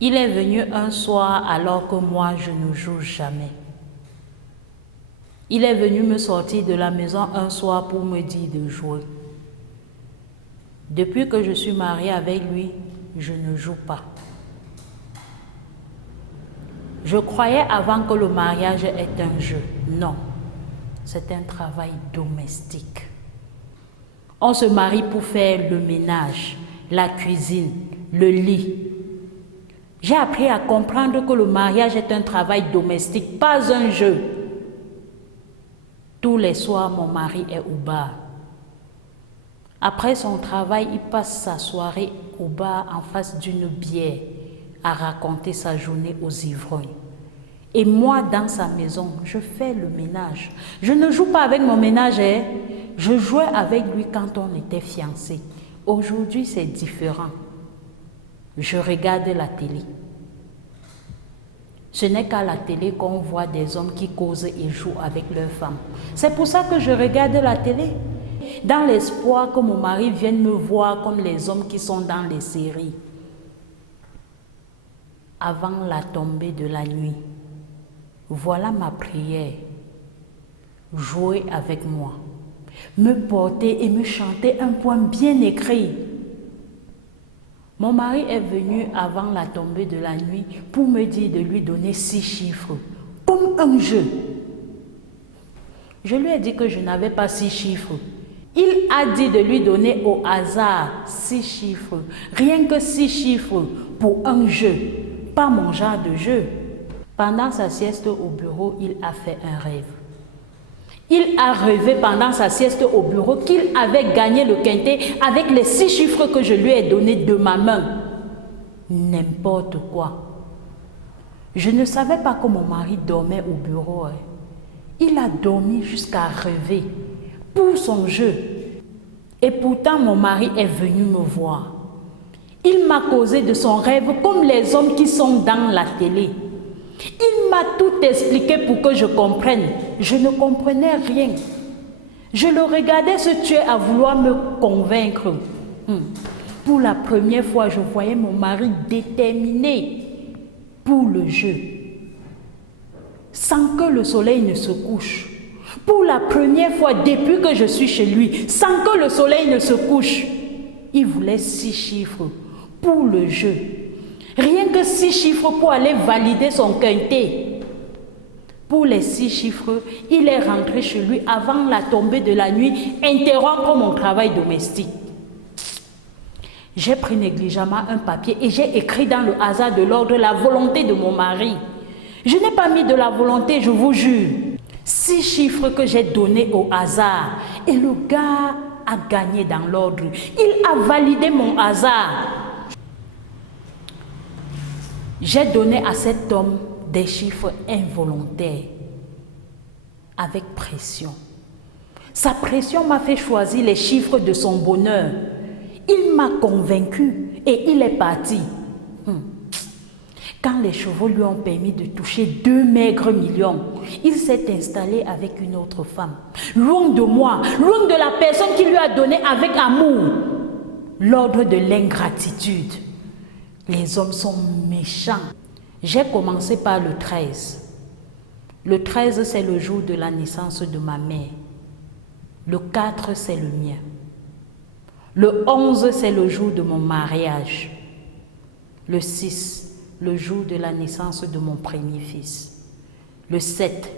Il est venu un soir alors que moi je ne joue jamais. Il est venu me sortir de la maison un soir pour me dire de jouer. Depuis que je suis mariée avec lui, je ne joue pas. Je croyais avant que le mariage est un jeu. Non, c'est un travail domestique. On se marie pour faire le ménage, la cuisine, le lit. J'ai appris à comprendre que le mariage est un travail domestique, pas un jeu. Tous les soirs, mon mari est au bar. Après son travail, il passe sa soirée au bar en face d'une bière à raconter sa journée aux ivrognes. Et moi, dans sa maison, je fais le ménage. Je ne joue pas avec mon ménagère. Je jouais avec lui quand on était fiancés. Aujourd'hui, c'est différent. Je regarde la télé. Ce n'est qu'à la télé qu'on voit des hommes qui causent et jouent avec leurs femmes. C'est pour ça que je regarde la télé. Dans l'espoir que mon mari vienne me voir comme les hommes qui sont dans les séries. Avant la tombée de la nuit, voilà ma prière. Jouer avec moi. Me porter et me chanter un poème bien écrit. Mon mari est venu avant la tombée de la nuit pour me dire de lui donner 6 chiffres, comme un jeu. Je lui ai dit que je n'avais pas 6 chiffres. Il a dit de lui donner au hasard 6 chiffres, rien que 6 chiffres pour un jeu, pas mon genre de jeu. Pendant sa sieste au bureau, il a fait un rêve. Il a rêvé pendant sa sieste au bureau qu'il avait gagné le quintet avec les 6 chiffres que je lui ai donnés de ma main. N'importe quoi. Je ne savais pas que mon mari dormait au bureau. Il a dormi jusqu'à rêver pour son jeu. Et pourtant, mon mari est venu me voir. Il m'a causé de son rêve comme les hommes qui sont dans la télé. Il m'a tout expliqué pour que je comprenne. Je ne comprenais rien. Je le regardais se tuer à vouloir me convaincre. Pour la première fois, je voyais mon mari déterminé pour le jeu. Sans que le soleil ne se couche. Pour la première fois depuis que je suis chez lui, sans que le soleil ne se couche, il voulait 6 chiffres pour le jeu. Rien que 6 chiffres pour aller valider son quintet. Pour les 6 chiffres, il est rentré chez lui avant la tombée de la nuit, interrompre mon travail domestique. J'ai pris négligemment un papier et j'ai écrit dans le hasard de l'ordre la volonté de mon mari. Je n'ai pas mis de la volonté, je vous jure. 6 chiffres que j'ai donnés au hasard. Et le gars a gagné dans l'ordre. Il a validé mon hasard. J'ai donné à cet homme des chiffres involontaires, avec pression. Sa pression m'a fait choisir les chiffres de son bonheur. Il m'a convaincu et il est parti. Quand les chevaux lui ont permis de toucher 2 maigres millions, il s'est installé avec une autre femme. Loin de moi, loin de la personne qui lui a donné avec amour l'ordre de l'ingratitude. Les hommes sont méchants. J'ai commencé par le 13. Le 13, c'est le jour de la naissance de ma mère. Le 4, c'est le mien. Le 11, c'est le jour de mon mariage. Le 6, le jour de la naissance de mon premier fils. Le 7,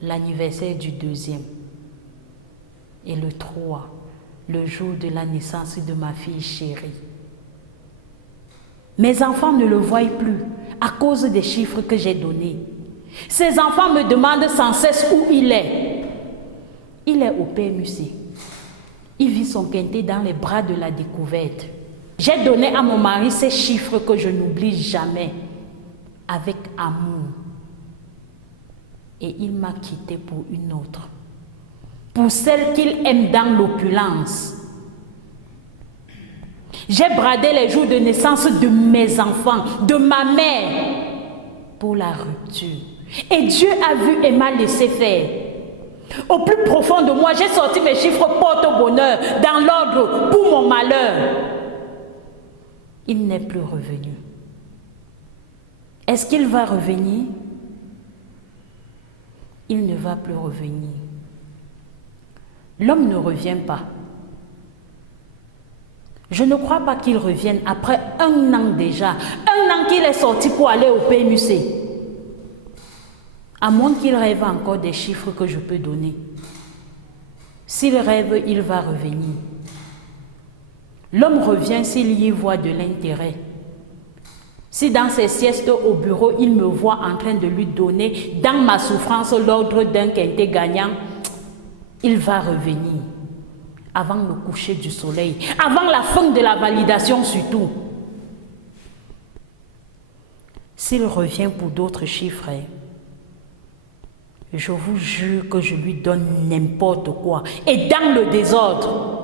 l'anniversaire du deuxième. Et le 3, le jour de la naissance de ma fille chérie. Mes enfants ne le voient plus à cause des chiffres que j'ai donnés. Ces enfants me demandent sans cesse où il est. Il est au PMUC. Il vit son quintet dans les bras de la découverte. J'ai donné à mon mari ces chiffres que je n'oublie jamais, avec amour. Et il m'a quitté pour une autre. Pour celle qu'il aime dans l'opulence. J'ai bradé les jours de naissance de mes enfants, de ma mère, pour la rupture. Et Dieu a vu et m'a laissé faire. Au plus profond de moi, j'ai sorti mes chiffres porte-bonheur, dans l'ordre, pour mon malheur. Il n'est plus revenu. est-ce qu'il va revenir? Il ne va plus revenir. L'homme ne revient pas. Je ne crois pas qu'il revienne après 1 an déjà. 1 an qu'il est sorti pour aller au PMUC. À moins qu'il rêve encore des chiffres que je peux donner. S'il rêve, il va revenir. L'homme revient s'il y voit de l'intérêt. Si dans ses siestes au bureau, il me voit en train de lui donner dans ma souffrance l'ordre d'un quintet gagnant, il va revenir avant le coucher du soleil, avant la fin de la validation surtout. S'il revient pour d'autres chiffres, je vous jure que je lui donne n'importe quoi et dans le désordre.